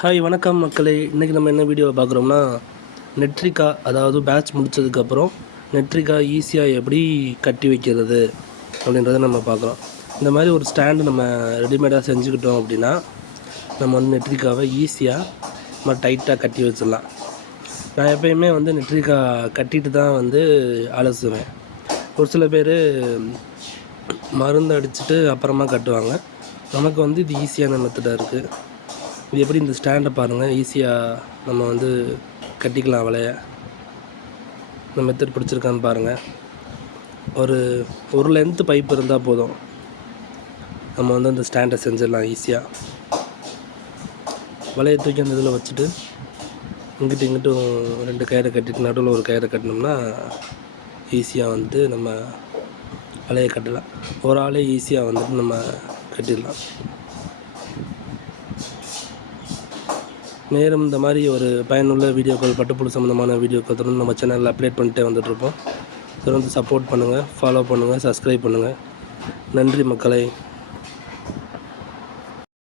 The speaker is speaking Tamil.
ஹாய் வணக்கம் மக்களே. இன்றைக்கி நம்ம என்ன வீடியோவை பார்க்குறோம்னா நெட்ரிகா அதாவது பேட்ச் முடித்ததுக்கப்புறம் நெட்ரிகா ஈஸியாக எப்படி கட்டி வைக்கிறது அப்படின்றத நம்ம பார்க்குறோம். இந்த மாதிரி ஒரு ஸ்டாண்டு நம்ம ரெடிமேடாக செஞ்சுக்கிட்டோம் அப்படின்னா நம்ம வந்து நெட்ரிகாவை ஈஸியாக நம்ம டைட்டாக கட்டி வச்சிடலாம். நான் எப்பயுமே வந்து நெட்ரிகா கட்டிட்டு தான் வந்து அலசுவேன். ஒரு சில பேர் மருந்து அடிச்சுட்டு அப்புறமா கட்டுவாங்க. நமக்கு வந்து இது ஈஸியான மெத்தடாக இருக்குது இது எப்படி இந்த ஸ்டாண்டை பாருங்கள் ஈஸியாக நம்ம வந்து கட்டிக்கலாம் வலைய இந்த மெத்தட் பிடிச்சிருக்கான்னு பாருங்கள் ஒரு ஒரு லென்த்து பைப் இருந்தால் போதும். நம்ம வந்து அந்த ஸ்டாண்டை செஞ்சிடலாம் ஈஸியாக வலையை தூக்கி அந்த இதில் வச்சுட்டு இங்கிட்டு இங்கிட்டும் ரெண்டு கயிறை கட்டிட்டு நடுவில் ஒரு கயிறை கட்டினோம்னா ஈஸியாக வந்து நம்ம வலையை கட்டலாம். ஒரு ஆளே ஈஸியாக வந்துட்டு நம்ம கட்டிடலாம். மேலும் இந்த மாதிரி ஒரு பயனுள்ள வீடியோக்கள் பட்டுப்புழு சம்மந்தமான வீடியோக்கள் தொடர்ந்து நம்ம சேனலில் அப்டேட் பண்ணிட்டே வந்துட்டுருப்போம். தொடர்ந்து சப்போர்ட் பண்ணுங்கள் ஃபாலோ பண்ணுங்கள் சப்ஸ்கிரைப் பண்ணுங்கள் நன்றி மக்களை.